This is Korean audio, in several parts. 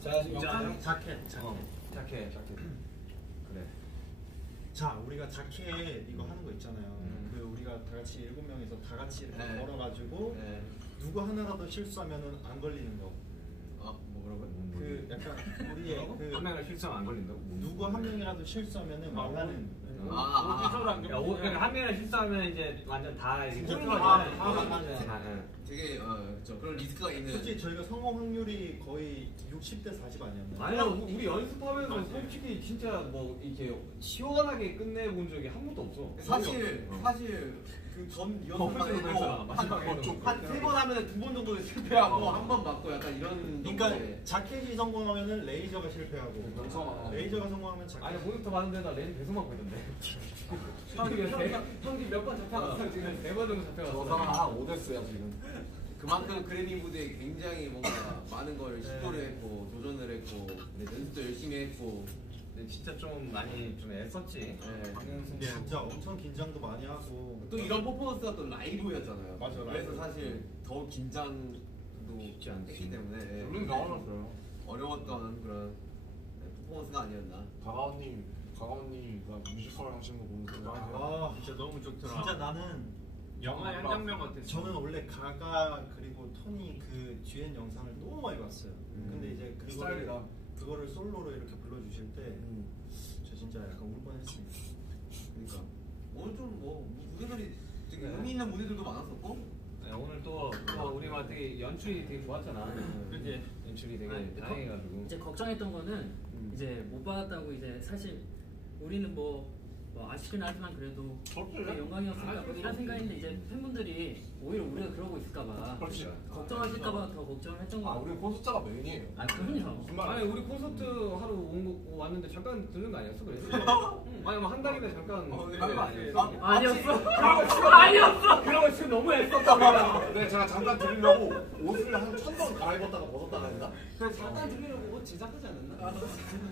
자, 지금 자켓. 그래. 자, 우리가 자켓 이거 하는 거 있잖아요. 그 우리가 다 같이 7명이서 다 같이 이렇게 걸어가지고 누구 하나라도 실수하면은 안 걸리는 거. 뭐라고요? 그 약간 우리의 그 한 명이라도 실수하면 안 걸린다고? 누구 한 명이라도 실수하면은 망하는. 그러니까 한 명이라도 실수하면 이제 완전 다 이렇게 되게 그런 리스크가 있는. 솔직히 저희가 성공 확률이 거의 60대 40 아니었나요? 아니야, 우리 연습하면서 솔직히 진짜 뭐 이렇게 시원하게 끝내본 적이 한 번도 없어. 사실 그 전 연습만 해도 한 3번 하면 2번 정도 실패하고 한 번 맞고 약간 이런. 그러니까 자켓이 성공하면은 레이저가 실패하고 레이저가 성공하면 자켓. 아니 모니터 봤는데 나 레인 계속 맞고 있던데. 형이 몇 번 잡혀갔어 지금 4번 정도 잡혀갔어. 저 사람 한 5대스야 지금. 그만큼 그래빙 무대에 굉장히 뭔가 많은 걸 시도를 했고 도전을 했고 연습도 열심히 했고. 진짜 좀 많이 좀 애썼지. 진짜 엄청 긴장도 많이 하고 또 이런 퍼포먼스가 또 라이브였잖아요. 맞아, 그래서 라이브. 사실 더 긴장도 쉽지 않지. 했기 때문에 물론 나와놨어요. 어려웠던 그런 퍼포먼스가 아니었나. 가가오님가 뮤지컬 하시는 거 보니까 아 진짜 너무 좋더라. 진짜 나는 영화의 한 장면 같았어. 저는 원래 가가 그리고 토니 그 듀엣 영상을 너무 많이 봤어요. 근데 이제 그거를 솔로로 이렇게 불러주실 때 저 진짜 약간 울 뻔했습니다. 그러니까 오늘 좀 뭐 무대들이 되게 의미 있는 무대들도 많았었고. 네, 오늘 또 우리가 되게 연출이 되게 좋았잖아. 그치? 연출이 되게 다양해가지고. 이제 걱정했던 거는 이제 못 받았다고 이제 사실 우리는 뭐 아쉽긴 하지만 그래도 영광이었으니까 뭐 이런 생각인데 이제 팬분들이 오히려 우리가 그러고 있을까봐 걱정하실까봐 더 걱정을 했던 거. 우리 콘서트가 메인이에요. 그럼요. 아니 우리 콘서트 하루 왔는데 잠깐 들른 거 아니었어? 그래? 아니 뭐 한 달이나 잠깐 하는 거 아니었어? 아니었어. 그런 거 지금 너무 애썼단 말이야. 네, 제가 잠깐 들으려고 옷을 한 1000번 갈아입었다가 벗었다가 했나? 그래 잠깐 들으려고 옷 제작하지 않았나?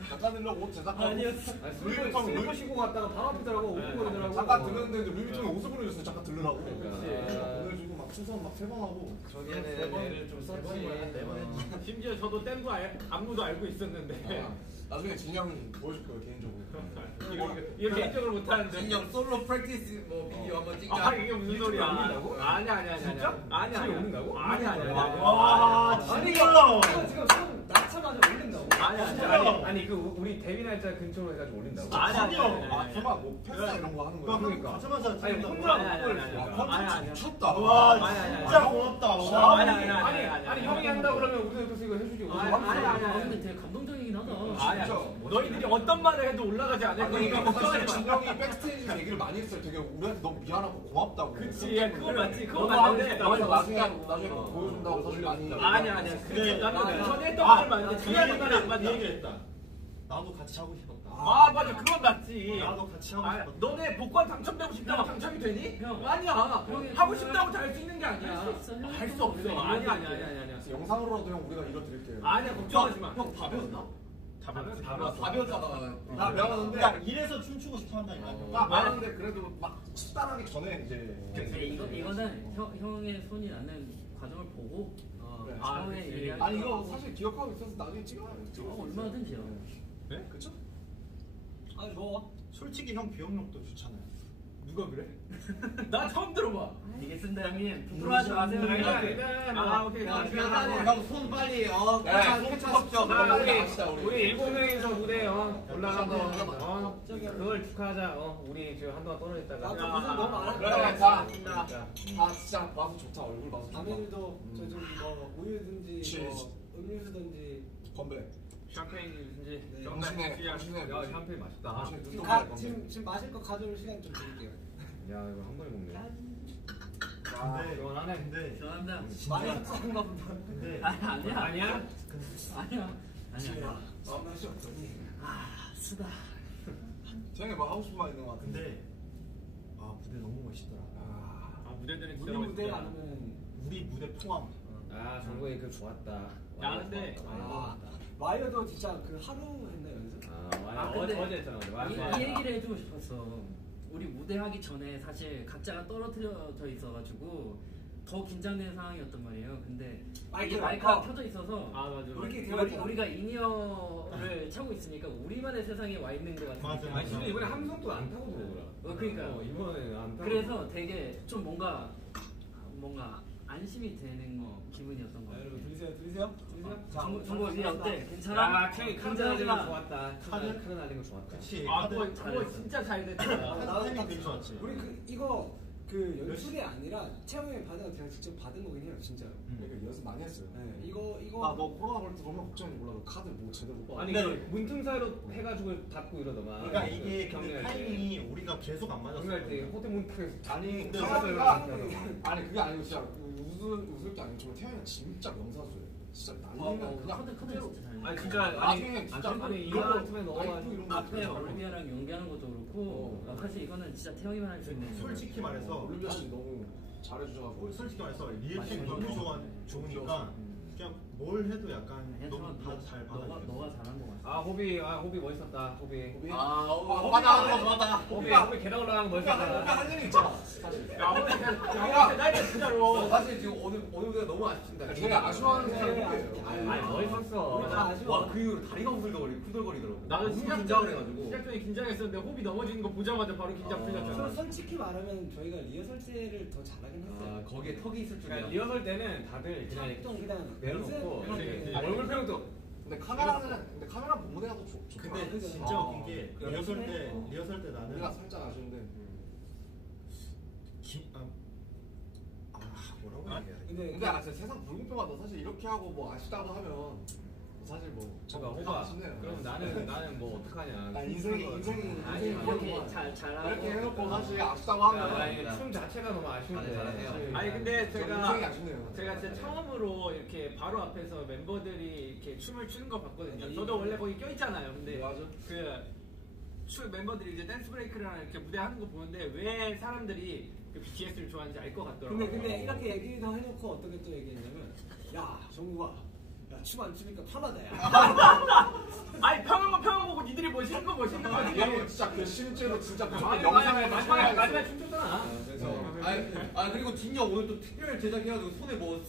잠깐 들으려고 옷 제작하고 아니었어. 술 마시고 갔다가 바로 앞이더라고. 오픈거리더라고. 잠깐 들렀는데 루이비통에 옷을 보내줬어요. 잠깐 들으라고. 그러니까. 보내주고 막 충성 막 3번 하고. 저기에는 애를 좀 썼지. 심지어 저도 뗀 거 안무도 알고 있었는데 나중에 진영이 보여줄 거예요 개인적으로. 이거 개인적으로 못하는데. 진영 솔로 프랙티스 뭐 비디오 한번 찍자. 이게 무슨 소리야? 올린다고? 아니야. 진짜? 아니야. 올린다고? 아니야. 와 진짜. 지금 낳자마자 올린다고? 아니 그 우리 데뷔 날짜 근처로 해가지고 올린다고? 아니야. 설마 뭐 팬사 이런 거 하는 거야? 그러니까 가자마자 아니 찍는다고. 홍보라고 아니야. 미쳤다. 와 진짜 고맙다. 아니 형이 한다 그러면 우리 옆에서 이거 해주지. 아 근데 되게 감동적이긴 하다. 너희들이 어떤 말을 해도 올라가지 않을 거니까 걱정하지 마. 진영이 백스테이지 얘기를 많이 했어요. 되게 우리한테 너무 미안하고 고맙다고. 그치, 그거 맞지. 그거 너가 맞는데. 나중에 뭐 보여준다고 사실 많이. 아니야. 그래, 나는 전에 했던 말을 맞는데 그 얘기는 안 맞아. 얘기를 했다. 나도 같이 하고 싶었다. 맞아. 그건 맞지. 나도 같이 하고 싶었다. 너네 복권 당첨되고 싶다고 당첨이 되니? 형. 아니야. 하고 싶다고 다 할 수 있는 게 아니야. 할 수 없어. 아니야. 영상으로라도 형 우리가 이뤄드릴게요. 아니야, 걱정하지 마. 형 밥이었나? 밥이었잖아. 나 미안한데. 그러니까 이래서 춤추고 싶어 한다니까. 미안한데 그래도 막 식단하기 전에 이제. 이거는 형의 손이 나는 과정을 보고 처음에 얘기하는 아니 이거 사실 기억하고 있어서 나중에 찍어요. 얼마든지요. 네? 그쵸? 아니 뭐 솔직히 형 기억력도 좋잖아요. 누가 그래? 나 처음 들어봐. 알겠습니다 형님. 부끄러워하지 마세요. 오케이. 형손 빨리 캐치하십시오. 우리 7명이서 무대 올라가서 그걸 축하하자. 우리 지금 한동안 떨어졌다가. 나도 고생 너무 많았다. 그래 자 진짜 봐서 좋다. 얼굴 봐서 좋다. 당연히도 저좀 뭐 우유든지 뭐 음료수든지 건배. 샴페인인지 당신의 야 샴페인 맛있다. 지금 마실 거 가져올 시간 좀 드릴게요. 야 이거 한 번에 먹네. 근데 시원하네. 근데 죄송합니다. 많이 섞은가 보다. 근데 아니야. 맛이 없어. 쓰다. 쟤네 뭐 하고 싶은 말 있는 거 같은데. 근데 무대 너무 멋있더라. 무대들은 진짜 우리 무대 멋있다. 아니면 우리 무대 포함. 정국이 그 좋았다. 야, 근데 와이어도 진짜 그 하루 했나 연습? 어제 했잖아. 이 얘기를 해주고 싶었어. 우리 무대 하기 전에 사실 각자가 떨어뜨려져 있어가지고 더 긴장되는 상황이었단 말이에요. 근데 마이크, 이게 마이크가 켜져 있어서 아 맞아. 우리가 인이어를 차고 있으니까 우리만의 세상에 와 있는 것 같은 맞아. 느낌. 아니 심지어 이번에 함성도 안 타고 들어오더라. 그러니까 이번에 안 타고. 그래서 되게 좀 뭔가 안심이 되는 기분이었던 것 자, 같아요. 여러분 들리세요? 정보 이 어때? 괜찮아? 야, 탱이 카드 날린 거 좋았다. 카드? 카드 날린 거 좋았다. 그치. 아 카드 그거 진짜 잘 됐다. 타이밍 되게 좋았지. 우리 이거 연출이 아니라 채영이 받은 거 제가 직접 받은 거긴 해요, 진짜로. 그러니까 연습 많이 했어요. 네, 이거 나너 코로나 걸릴 때 얼마나 걱정인지 몰라. 너 카드 뭐 제대로 못 봐. 아니 문틈 사이로 해가지고 닫고 이러더만. 그러니까 이게 경례할 때. 타이밍이 우리가 계속 안 맞았어. 경례할 때 호텔 문 탁해서 아니 근데 카메라가 아니 그게 아니고 진짜 웃을 게 아니고 정말 태양이가 진짜 명사수예요. 진짜 날리면 그냥 카드 그대로. 진짜 잘. 아니 진짜 나중에 진짜 아니 이거 같으면 아이고, 넣어가지고 이런 거 앞에 진짜 올리비아랑 연기하는 것도 그렇고 사실 이거는 진짜 태영이만 할 수 있는. 솔직히 말해서 올림피아 씨 너무 잘해주셔가지고 솔직히 말해서 리액션이 너무 좋으니까 그냥 뭘 해도 약간 너무 다 잘 받아줘. 너가 잘한 것 같아. 호비 멋있었다. 호비. 맞아 맞아. 호비 계단 올라가는 거 멋있었다. 할 일이 있잖아 사실. 나 진짜로. 사실 지금 오늘 무대가 너무 아쉽습니다. 제가 아쉬워하는 사람이에요. 아니 멋있었어. 와, 그 이후로 다리가 후들거리더라고. 나도 너무 시작 긴장을 해가지고. 시작 전에 긴장했었는데 호비 넘어지는 거 보자마자 바로 긴장 풀렸잖아. 솔직히 말하면 저희가 리허설 때를 더 잘하긴 했어요. 거기에 턱이 있을 줄이야. 그러니까 리허설 때는 다들 그냥 좀 그냥 내려놓고 연습, 얼굴 표정도 근데 카메라 본 무대가 더 좋다. 근데 진짜 웃긴 게 리허설 때 나는 우리가 살짝 아쉬운데. 뭐라고 얘기해야 돼? 근데 근데 진짜 세상 불공평하다. 사실 이렇게 하고 뭐 아쉽다고 하면 사실 뭐 잠깐 다 호바. 아쉽네요. 그럼 나는 뭐 어떡하냐. 나 인생이 아니 이렇게 잘하고 이렇게 해놓고 사실 아쉽다고 하면 아니 춤 자체가 너무 아쉬운데. 잘해요. 아니 근데 인생이 제가 아쉽네요. 진짜 처음으로 이렇게 바로 앞에서 member들이 이렇게 춤을 추는 거 봤거든요. 저도 원래 거기 껴있잖아요. 근데 맞아. 멤버들이 이제 댄스 브레이크랑 이렇게 무대 하는 거 보는데 왜 사람들이 그 BTS를 좋아하는지 알 것 같더라고요. 근데 이렇게 얘기도 해놓고 어떻게 또 얘기했냐면, 야 정국아, 야 춤 안 추니까 편하다 야. 아니 평은 보고 니들이 멋있는 거 멋있는 거지. 이거 진짜 그 실제로 진짜 무조건 아니, 영상에 마지막에 춤췄잖아. 그래서 그리고 진영 오늘 또 특별 제작해가지고 손에 뭐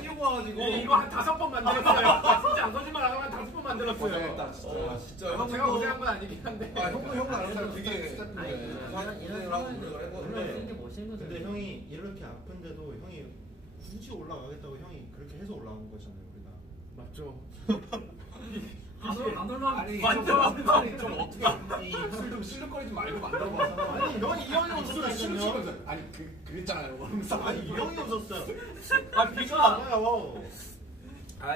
씌우고 와가지고 이거 한 5번 만들었어요. 진짜 안 거짓말 안 하고 한 5번 만들었어요. 고생했다 진짜. 진짜 제가 고생한 건 아니긴 한데. 형도 알았어요. 되게 아니 스태프인데. 이런 상황은 쓰는 게 멋있는 거죠. 근데 형이 이렇게 아픈데도 형이 굳이 올라가겠다고 형이 그렇게 해서 올라온 거잖아요 우리가. 맞죠. 안 올라가. 아니 좀 어떻게 이 입술 좀 실룩거리지 말고 만들어봐. 아니 넌 이 형이 입술을 실룩 웃었다니까요. 치면서 아니 그랬잖아요. 그러면서 아니 이 형이 웃었어요. 아 비가 맞아요.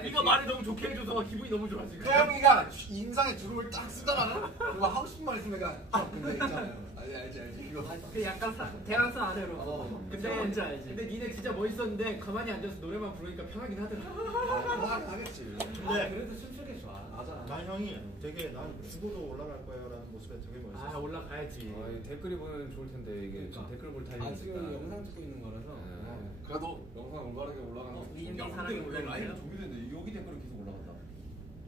네가 말을 너무 좋게 해줘서 기분이 너무 좋아 지금. 태영이가 인상에 주름을 딱 쓰잖아. 그거 하고 싶은 말 있으면 내가 근데 있잖아요. 알지 이거. 그 약간 대학생 아래로. 근데 뭔지 알지. 근데 니네 진짜 멋있었는데 가만히 앉아서 노래만 부르니까 편하긴 하더라. 하겠지. 근데 그래도 춤추기 좋아. 맞아. 난 형이 되게 난 죽어도 올라갈 거야라는 모습에 되게 아 멋있어. 올라가야지. 댓글이 보면 좋을 텐데 이게 지금 댓글 볼 타이밍이 지금 영상 찍고 있는 거라서. 그래도 영상 올바르게 올라가는 거. 이미 사람이 올라가요. 준비됐는데 여기 댓글은 계속 올라간다.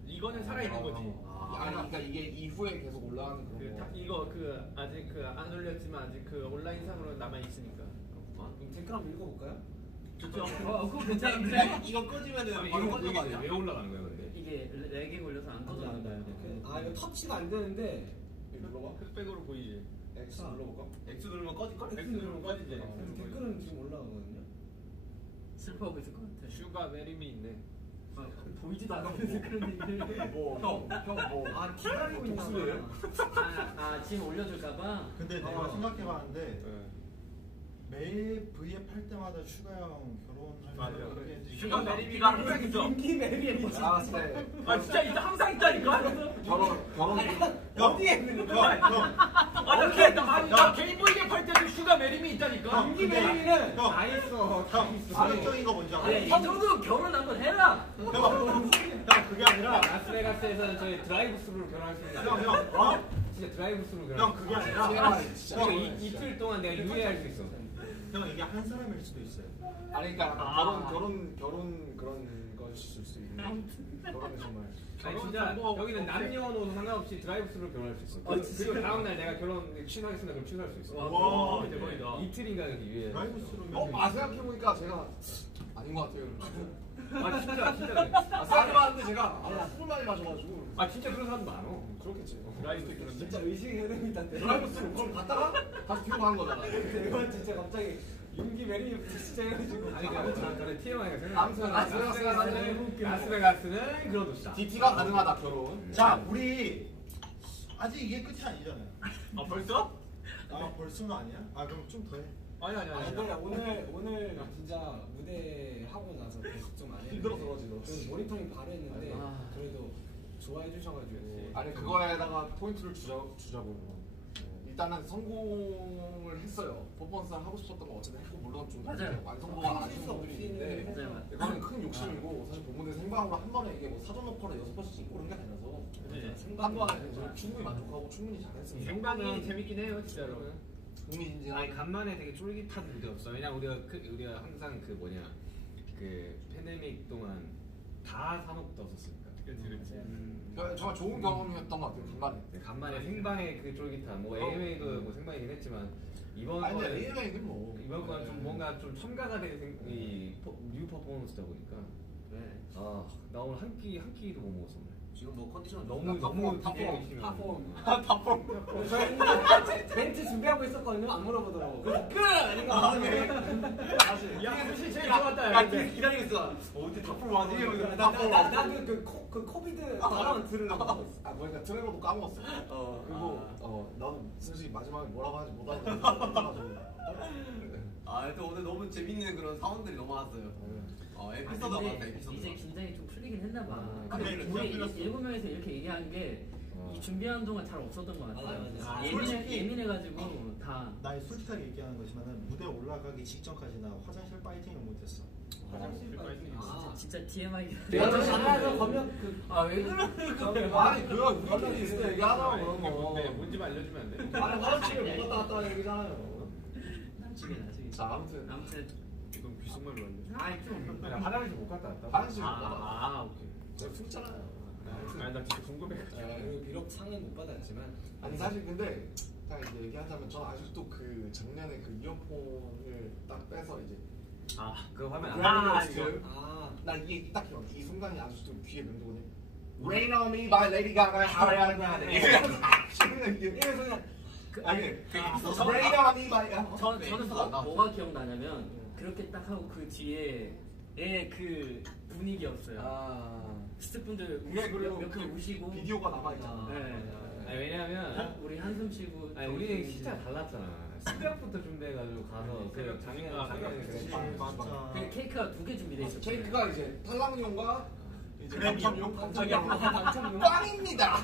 이거는 살아있는 거지. 아니 그러니까 이게 이후에 계속 올라가는 그런 거. 이거 아직 안 올렸지만 아직 온라인상으로 남아 있으니까. 댓글 한번 읽어볼까요? 좋죠. 그거 괜찮은데? 이거 꺼지면은 이거 왜 올라가는 거야 근데? 이게 렉이 걸려서 안 꺼져나가요. 아 이거 터치가 안 되는데. 눌러봐. 흑백으로 보이지. X 눌러볼까? X 누르면 꺼질걸? X 누르면 꺼지지. 댓글은 지금 올라가거든요. 슬퍼하고 있을 것 같아. 슈가 메리미 있네. 보이지도 않으면서 그런 얘기를. 형 뭐. 아 기다리고 있나 봐. 지금 올려줄까봐. 근데 내가 생각해봤는데 매일 V앱 할 때마다 슈가 형 결혼하려고 그렇게 슈가 메리미가 항상 있어. 인기 매력이 알았을 때 아 진짜 있다 항상 있다니까. 결혼 어디에 있는 거야? 나 개인 V앱 할 때도 슈가 메리미 있다니까. 인기 매력이는 다 있어. 파격적인 거 뭔지 알아? 이 정도 결혼 한번 해라. 형 그게 아니라 라스베가스에서는 저희 드라이브 스루로 결혼할 수 있는. 형 진짜 드라이브 스루로 결혼. 형 그게 아니라 진짜 이틀 동안 내가 유예할 수 있어. 형 이게 한 사람일 수도 있어요. 아니 그러니까 결혼 그런 것일 수도 있는데 결혼은 정말 아니 진짜 여기는 남녀노소 상관없이 드라이브스루로 결혼할 수 있어. 그리고 다음날 내가 결혼 취소하겠습니다. 그럼 취소할 수 있어. 와 대박이다. 이틀인가 이렇게 유예. 드라이브스루면 생각해보니까 제가 아닌 것 같아요. 아 진짜 생각해봤는데 제가 술을 많이 마셔가지고. 아 진짜 그런 사람도 많아. 그렇겠지. 드라이브도 그런데. 진짜 의식의 흐름이 있다는데. 드라이브스루 그럼 갔다가 다시 뒤로 가는 거잖아. 이건 진짜 갑자기 윤기 메리부터 진짜 해가지고. 아니 그래 TMI가 생각. 아무튼 라스베가스는 그런 도시다. DT가 가능하다 결혼. 자 우리 아직 이게 끝이 아니잖아요. 아 벌써? 아 벌써는 아니야? 아 그럼 좀 더 해. 아니. 근데 오늘 진짜 무대 하고 나서 계속 좀 안 했는데 힘들어서 그러지 너. 좀 모니터링 바로 했는데 아. 그래도 좋아해 주셔가지고. 아니 그거에다가 포인트를 주자고. 일단은 성공을 했어요. 퍼포먼스를 하고 싶었던 거 어쨌든 했고 물론 좀 맞아요. 완성도가 아쉬운 부분들이 있는데 맞아요. 그거는 큰 욕심이고 사실 본무대 생방으로 한 번에 이게 뭐 사전 녹화를 6번씩 찍고 그런 게 아니라서 한 번에 충분히 만족하고 충분히 잘했습니다. 생방이 재밌긴 해요 진짜로. 흥미진진한. 아니 간만에 되게 쫄깃한 무대였어. 왜냐면 우리가 항상 그 팬데믹 동안 다 사놓고 떴었으니까. 그렇지. 그러니까 정말 좋은 경험이었던 것 같아요. 간만에. 네, 간만에 생방의 그 쫄깃함. 뭐 AMA도 뭐 생방이긴 했지만 이번 아니 근데 거는 AMA는 뭐 이번 거는 좀 뭔가 좀 첨가가 된 뉴 퍼포먼스다 보니까 아 나 오늘 한 끼도 못 먹었어 오늘. 지금 뭐 컨디션 너무 팝폼. 저희 멘트 준비하고 있었거든요. 안 물어보더라고. 그래서 끝! 아닌가? 야 사실 제일 좋았다. 기다리고 있어. 어디 다풀 하지? 그 코비드 단어만 들으려고. 그러니까 트레버도 까먹었어. 그리고 나는 솔직히 마지막에 뭐라고 하는지 못 알아듣고. 또 오늘 너무 재밌는 그런 사원들이 너무 많았어요. 에피소드가 많았다. 에피소드. 이제 긴장이 좀 풀리긴 했나 봐. 근데 우리 풀렸어. 7명에서 이렇게 얘기한 게 이 준비하는 동안 잘 없었던 것 같아요. 맞아. 예민해가지고 다. 나 솔직하게 얘기하는 거지만은 무대 올라가기 직전까지 나 화장실 파이팅을 못했어. 화장실 파이팅. 진짜 TMI. 내가 더 잘해서 건명 왜 그러는 거야? 아니 그거 우리끼리 있을 때 얘기하라고 그런 거. 뭔지 알려주면 안 돼? 아니 화장실을 못 갔다 왔다 얘기잖아요. 나중에. 자 아무튼 이건 비속말로 알려. 아이 좀. 화장실 못 갔다 왔다. 화장실 못 갔다. 오케이. 제가 숨잖아요. 아니 나 진짜 궁금해. 그리고 비록 상은 못 받았지만 아니 사실 근데 딱 이제 얘기하자면 저는 아직도 그 작년에 그 이어폰을 딱 빼서 이제 그거 화면 그래미리스트 나 이게 딱 기억. 이 순간이 아직도 귀에 맴도거든요. Rain on Me by Lady Gaga. Rain on Me by. 저는 뭐가 기억나냐면 그렇게 딱 하고 그 뒤에 그 분위기였어요. 스태프분들 몇분 우시고 비디오가 남아있잖아. 아니 왜냐면 우리 한숨 쉬고. 우리 진짜 달랐잖아. 새벽부터 준비해가지고 가서 그 작년에 맞아. 그 케이크가 2개 준비돼 있었어요. 케이크가 이제 탈락용과 이제 그래미용? 당첨용 꽝입니다.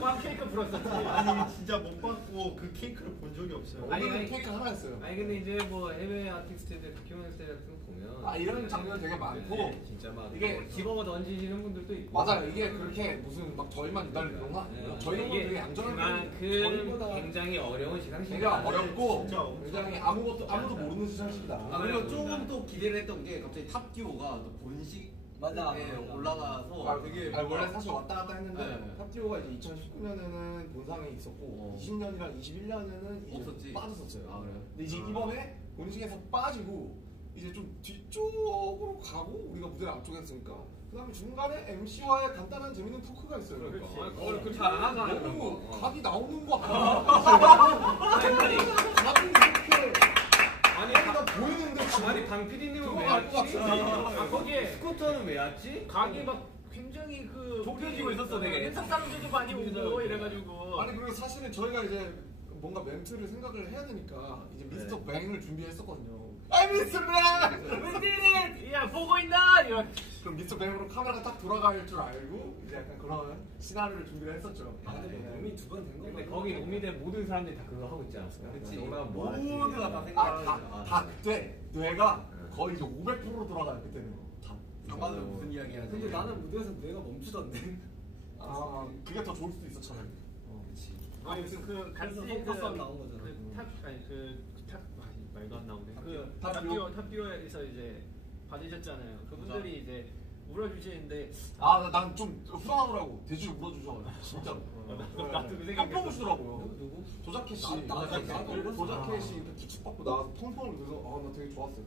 꽝 케이크 불었었지. 아니 진짜 못 받고 그 케이크를 본 적이 없어요. 오늘은 케이크 하나였어요. 아니 근데 이제 뭐 해외 아티스트들 다큐멘터리 같은 거 보면 이런 장면 되게 많고 진짜 막 이게 집어가 던지시는 분들도 있고 맞아요. 이게 그렇게 무슨 막 저희만 기다리는 건 아니에요. 저희는 되게 안전한 그만큼 굉장히 어려운 시상식이다. 제가 어렵고 진짜 굉장히 아무도 모르는 시상식이다. 그리고 조금 또 기대를 했던 게 갑자기 탑듀오가 또 본식에 올라가서 되게 원래 사실 왔다 갔다 했는데 네. 탑듀오가 이제 2019년에는 본상에 있었고 20년이랑 21년에는 없었지. 빠졌었어요. 그래요? 근데 이제 이번에 본식에서 빠지고 이제 좀 뒤쪽으로 가고 우리가 무대를 앞쪽에 했으니까 그 다음에 중간에 MC와의 간단한 재밌는 토크가 있어요. 그러니까. 그걸 잘안 하잖아. 너무 각이 나오는 거 같아. 아니 각이 이렇게 아니 다 보이는데 아니 방 PD님은 왜 들어갈 것 왔지? 같은데. 거기에 스쿠터는 왜 왔지? 각이 막 굉장히 그 좁혀지고 있었어, 되게. 회사 사람들도 많이 오고 이래가지고. 아니 그리고 사실은 저희가 이제 뭔가 멘트를 생각을 해야 되니까 이제 미스터 뱅을 준비했었거든요. 미스터 뱅! 야 보고 있나? 이런. 그럼 미스터 뱅으로 카메라가 딱 돌아갈 줄 알고 이제 약간 그런 시나리오를 준비를 했었죠. 근데 몸이 2번 된 거. 근데 거기 로미대 모든 사람들이 다 그거 하고 있지 않았을까? 그치. 뭐 하지? 모두가 다 생각을 다 그때 뇌가 거의 이제 500%로 돌아가요 그때는. 아마도 무슨 이야기 하지? 근데 나는 무대에서 내가 멈추던데. 그게 더 좋을 수도 있어 차라리. 아니 그 같이 성과성 나온 거잖아. 그탑 말도 안 나오네. 탑듀오. 탑듀오에서 이제 받으셨잖아요. 그분들이 이제 울어주시는데 난 좀 후련하더라고. 대주 울어주셔. 진짜로. 나도 그 생각. 깜짝 놀시더라고요. 누구? 조자켓 씨. 나도 조자켓 씨 이렇게 기축받고 나와서 펑펑 울면서 나 되게 좋았어요.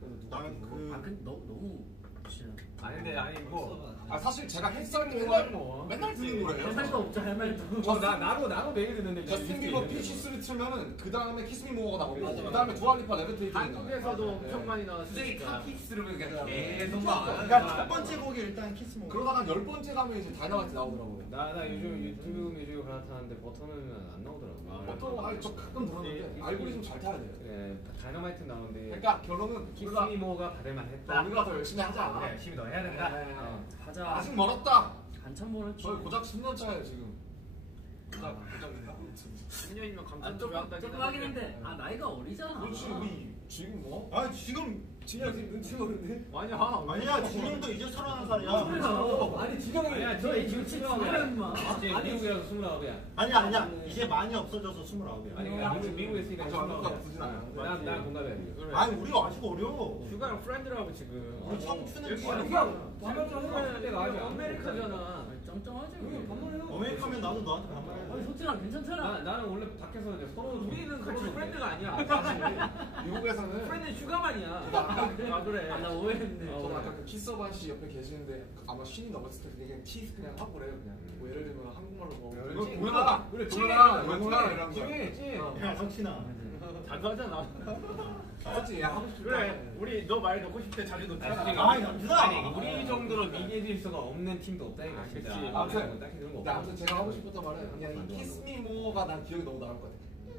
그래서 누가 근데 너무 싫어. 아니 뭐 사실 제가 헬스할 때 맨날 듣는 노래예요. 할 말도 없죠 할 말도. 나도 매일 듣는데 저스틴 비버 피쉬스를 틀면은 그 다음에 키스미 모어가 나오고 그 다음에 두알리파 레베테이트. 한국에서도 엄청 많이 나왔으니까. 키스를 그냥 계속 그러니까 첫 번째 곡이 일단 키스 모. 그러다가 10번째 가면 이제 다이너마이트 나오더라고요. 나 요즘 유튜브 뮤직을 갈아타는데 버터는 안 나오더라고. 아니 저 가끔 들었는데 알고리즘 잘 타야 돼요. 그래 다이너마이트 나오는데. 그러니까 결론은 키스미모가 받을만 했다. 우리가 더 열심히 하자. 그래, 열심히 더 해야 된다. 하자. 아직 멀었다. 한참 멀었지. 저희 고작 10년 차예요 지금. 고작 10년이면 감탄 조금 하긴 했는데 나이가 어리잖아. 그렇지 우리 지금 뭐? 아 지금 진영 지금 눈치 보는데? 아니야 진영도 이제 31살이야. 아니 진영이 아니야, 너희 지금 27이야 임마. 이제 미국이라서 29이야. 아니야 이제 많이 없어져서 29이야. 아니 그러니까 미국에 있으니까 아직 안 없어지진 않아. 난 공감해야 돼. 아니 우리 아직 어려. 휴가랑 프렌드라고 지금. 우리 청춘은 여기 지금 내가 아직 아메리카잖아. 짱짱하지. 어메리카면 나도 너한테 반말해. 아니 소진아 괜찮잖아. 나는 원래 밖에서 이제 서로 우리는 같이 프렌드가 아니야. 미국에서는 프렌드는 슈가만이야. 그래. 나 오해했네. 저는 아까 그 키서반 씨 옆에 계시는데 아마 신이 넘었을 때 그냥 티 그냥 하고 그래요 그냥. 뭐 예를 들면 한국말로 뭐 동현아 영훈아 이러면서. 야 석진아. 자주 하잖아. 그렇지 하고 싶다. 그래. 우리 너 말 넣고 싶을 때 자주 넣잖아. 아니 남준아. 아니 우리 정도로 미디어 질서가 없는 팀도 없다니까 진짜. 아무튼 딱히 그런 거 근데 없어. 아무튼 제가 하고 싶었던 말은 그냥 이 키스미 모어가 난 기억이 너무 남을 것 같아.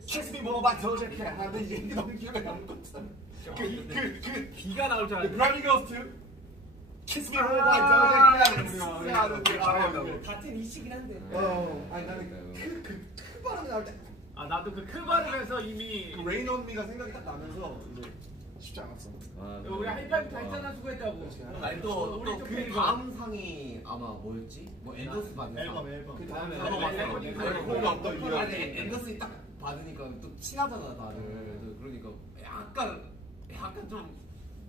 키스미 모어가 더 좋게 하는데 이게 너무 기억에 남을 것 같아. 그 비가 나올 줄 알았는데. 브라미 거스트 키스미 모어가 더 좋게 하는데 같은 이시긴 한데. 아니 나는 그 발음이 나올 때 나도 그 크 발음에서 이미 레인 온 미가 생각이 딱 나면서 이제 쉽지 않았어. 우리 하이파이브 다 했잖아 수고했다고. 아니 또그 다음 상이 아마 뭐였지? 뭐 앤더스 받은 상. 앨범. 그 다음에 앨범이 없던 이유. 아니 앤더슨이 딱 받으니까 또 친하잖아 다들. 그러니까 약간 좀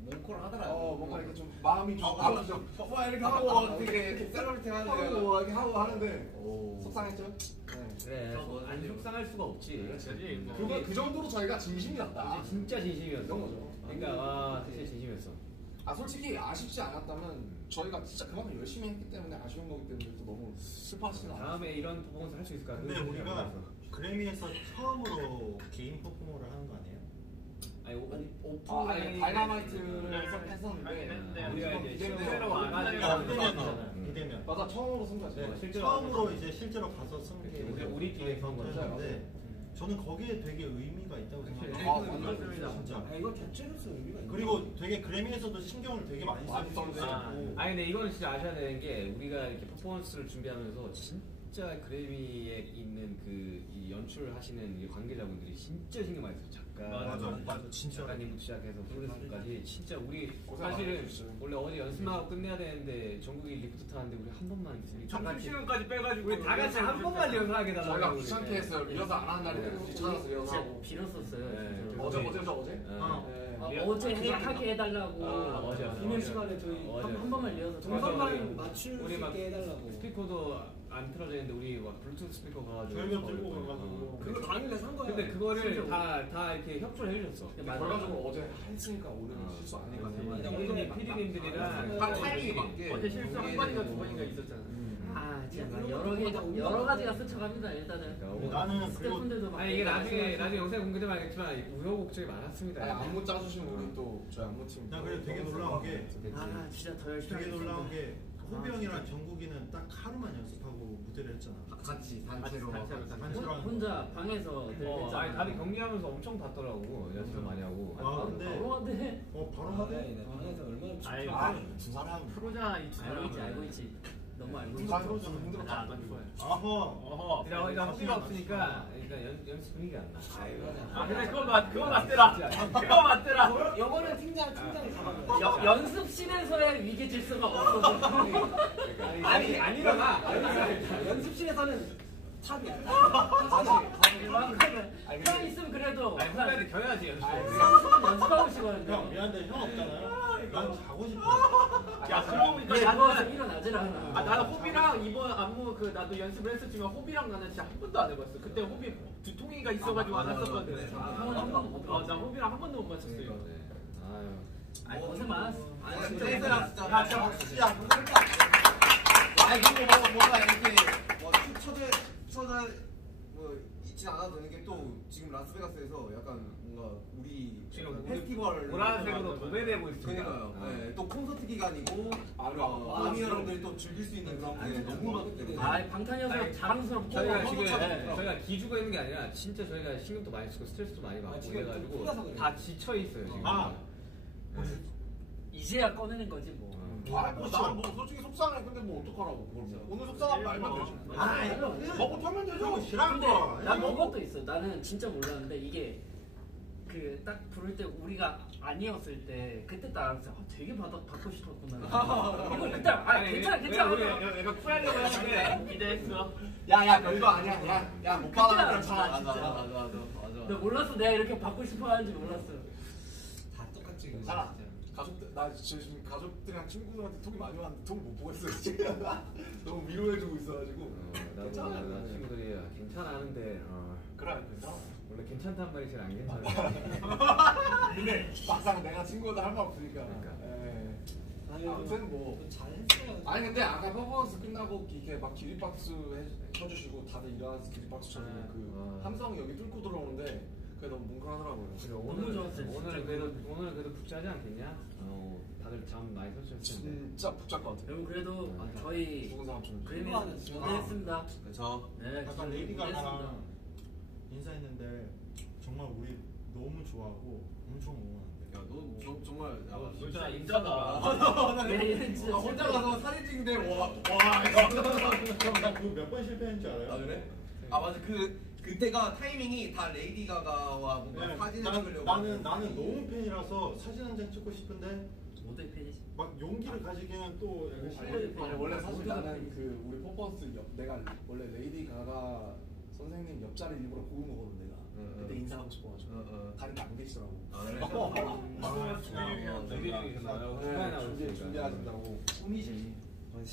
몽콜하더라고. 뭔가 이렇게 좀 마음이 좀 아프죠. 이렇게 하고 되게 셀러리티 하고 이렇게 하고 하는데 속상했죠. 그래. 안 속상할 수가 없지. 그렇지. 그 정도로 저희가 진심이었다. 진짜 진심이었어. 이런 거죠. 그러니까 진짜 진심이었어. 솔직히 아쉽지 않았다면 저희가 진짜 그만큼 열심히 했기 때문에 아쉬운 거기 때문에 또 너무 슬퍼하시는 않아요. 다음에 이런 퍼포먼스 할 수 있을까? 근데 우리가 그래미에서 처음으로 개인 퍼포머를 하는 거 아니에요? 오프라인 다이너마이트를 했었는데 우리가 이제 비대면. 실제로 와가지고 비대면. 맞아 처음으로 승자죠. 처음으로 이제 실제로 가서 승리. 우리끼리 그런 그런 거 거죠. 했는데 저는 거기에 되게 의미가 있다고 생각해요. 진짜. 이거 자체로서 의미가 있네. 그리고 되게 그래미에서도 신경을 되게 많이 써주시고. 아니 근데 이건 진짜 아셔야 되는 게 우리가 이렇게 퍼포먼스를 준비하면서 진짜 그래미에 있는 이 연출을 하시는 이 관계자분들이 진짜 신경 많이 써요. 맞아 진짜. 작가님부터 시작해서 프로듀서까지 진짜 우리 고생 사실은 많으셨어요. 원래 어제 연습하고 끝내야 되는데 전국이 리프트 타는데 우리 한 번만 우리 다 점심 같이 시간까지 빼가지고 우리 다 같이 한 번만 리허설하게 저희가 달라고 귀찮게 했어요. 리허설 안 하는 날인데 굳이 찾아서 리허설하고. 빌었었어요. 네. 진짜로. 어제? 어제 하게 해달라고. 어제. 비밀 시간에 저희 한 번만 리허설. 동선만 맞출 수 우리 막 있게 해달라고. 스피커도 안 틀어져 있는데 우리 막 블루투스 스피커 가가지고 저희가 들고 가가지고. 그거 당일에 산 거야. 근데 그거를 다 이렇게 협조를 해주셨어. 결과적으로 어제 했으니까 오늘은 실수 안 해가지고. PD님들이랑 타이밍이 맞게. 어제 실수 한 번인가 두 번인가 있었잖아. 진짜 막 여러 가지가 스쳐갑니다 일단은. 나는 그리고 스태프분들도 막 아니 이게 나중에 영상에 공개되면 알겠지만 우여곡절이 많았습니다. 안무 짜주신 우리 또 저희 안무팀. 나 그래 되게 놀라운 게 진짜 더 열심히 되게 하겠습니다. 놀라운 게 호비 형이랑 정국이는 딱 하루만 연습하고 무대를 했잖아. 같이 단체로. 혼자 방에서 아니 다들 격리하면서 엄청 봤더라고. 연습을 많이 하고. 근데 바로 하대. 바로 하대. 방에서 얼마나 아이, 두 사람. 프로자 이 두 알고 있지 사람은. 알고 있지. 너무 알고 두 있지. 사람 힘들었다. 나 좋아해. 어허. 일단 허비가 없으니까 일단 연습 분위기가 안 나. 근데 그거 맞더라. 그거 맞더라. 영어는 팀장이 잡아줘요. 연습실에서의 위기 질서가 없어. 아니잖아. 연습실에서는 탑이야. 형 있으면 그래도 아니 후배한테 겨야지 연습. 연습하고 싶어요. 형 미안한데 형 없잖아요. 난 자고 싶어. 야 그러고 보니까 누워서 나는 일어나질 않아. 나는 호비랑 이번 안무 그 나도 연습을 했었지만 호비랑 나는 진짜 한 번도 안 해봤어. 그때 호비 두통이가 있어가지고 안 했었거든. 형은 한 번도 못 나 호비랑 한 번도 못 맞췄어요. 네. 아유. 아니 고생 많았어. 아니 진짜 힘들어 진짜. 야 진짜 박수 야 감사합니다. 아니 그리고 뭔가 이렇게 처절 뭐 잊지 않아도 되는 게 또 지금 라스베가스에서 약간 뭔가 우리 지금 페스티벌 보라색으로 도배되고 있습니다. 그러니까요. 네, 또 콘서트 기간이고 아, 많이 여러분들이 또 즐길 수 있는 그런 게 너무 많기 때문에. 아 방탄이어서 자랑스럽고 저희가 지금 네. 저희가 기죽어 있는 게 아니라 진짜 저희가 신경도 많이 쓰고 스트레스도 많이 받고 지금 그래가지고 풀려서 그래요. 다 지쳐 있어요 지금. 이제야 꺼내는 거지 뭐. 나뭐 솔직히 속상해. 근데 뭐 어떡하라고 그걸 뭐. 오늘 속상하면 알면 되지. 먹고 털면 되죠. 근데 난 그것도 있어. 나는 진짜 몰랐는데 이게 그 딱 부를 때 우리가 아니었을 때 그때 딱 알았어. 되게 받고 싶었구나. 이걸 그때 괜찮아. 약간 쿨하려고 했는데 기대했어. 야야 별거 아니야. 야못 받아도 괜찮아. 맞아. 나 몰랐어. 내가 이렇게 받고 싶어 하는지 몰랐어. 다 똑같지. 그거 알아. 진짜. 가족들 나 지금 가족들이랑 친구들한테 톡이 많이 왔는데 톡을 못 보겠어요 지금. 너무 위로해주고 있어가지고. 나도 괜찮아. 나 친구들이 괜찮아 하는데 그래 괜찮아. 원래 괜찮단 말이 제일 안 괜찮아. 근데 막상 내가 친구들 할 말 없으니까. 그러니까. 아무튼 뭐. 잘했어요. 아니 근데 아까 퍼포먼스 끝나고 이렇게 막 기립박수 쳐주시고 다들 일어나서 기립박수 쳐주고 그 함성 여기 뚫고 들어오는데 그게 너무 뭉클하더라고요. 그래 너무 좋았어요, 오늘 그래도 북자지 않겠냐? 다들 잠 많이 설쳤을 텐데. 진짜 복잡 것 같아요. 여러분 그래도 저희 죽은 사람 좀. 그래미 무대했습니다. 그렇죠. 네, 아까 레이디 가가랑 인사했는데 정말 우리 너무 좋아하고 엄청 응원한대. 야너 정말 진짜 인자다. 네, 진짜 혼자 가서 사진 찍는데 와 나그몇 번 실패했는지 알아요? 아 그래? 아 맞아 그때가 타이밍이 다 레이디 가가와 뭔가 네, 사진을 찍으려고 나는 너무 팬이라서 사진 한 장 찍고 싶은데 모델 팬이지. 막 용기를 가지기는 또 약간 아니 원래 사실 나는 그 우리 퍼포먼스 내가 원래 레이디 가가 선생님 옆자리 일부러 고른 거거든 내가. 그때 인사하고 싶어가지고. 가니까 안 계시더라고. 아 그래? 준비하신다고. 꿈이지.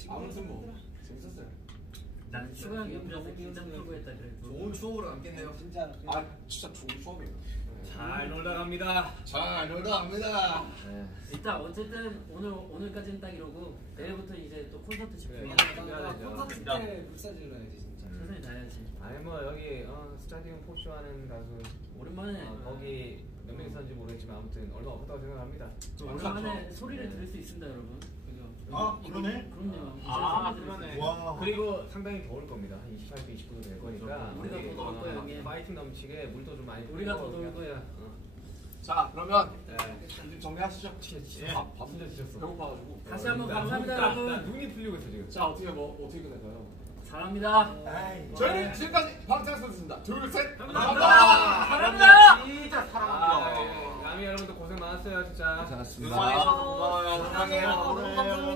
아무튼 뭐 재밌었어요. 나는 추가형 옆에서 긴장 풀고 했다 그랬고. 좋은 추억으로 남겠네요. 진짜. 아 진짜 좋은 추억이에요. 잘 놀다 갑니다. 잘 놀다 갑니다. 일단 어쨌든 오늘까지는 딱 이러고 내일부터 이제 또 콘서트 집중해야 콘서트 때 불사질러 야지 진짜. 최선을 다해야지. 아니 뭐 여기 스타디움 포쇼하는 가수 오랜만에 거기 몇 명 있었는지 모르겠지만 아무튼 얼마 없었다고 생각합니다. 오랜만에 소리를 들을 수 있습니다, 여러분. 그죠? 아, 그러네? 그럼요. 그러네. 와. 그리고 상당히 더울 겁니다. 한 28도, 29도 될 거니까 우리가 더 더울 거예요, 형님. 파이팅 넘치게 물도 좀 많이 우리가 뿌리고 더 더울 거야. 자 그러면 네. 이제 정리하시죠. 밥 진짜 드셨어. 배고파가지고. 다시 한번 감사합니다, 나 여러분. 눈이 풀리고 있어 지금. 자 어떻게 끝낼까요? 사랑합니다. 저희는 지금까지 방탄소년단입니다. 둘 셋. 감사합니다. 사랑합니다. 진짜 남이 여러분들 고생 많았어요 진짜. 고생하셨습니다. 고마워요. 사랑해요.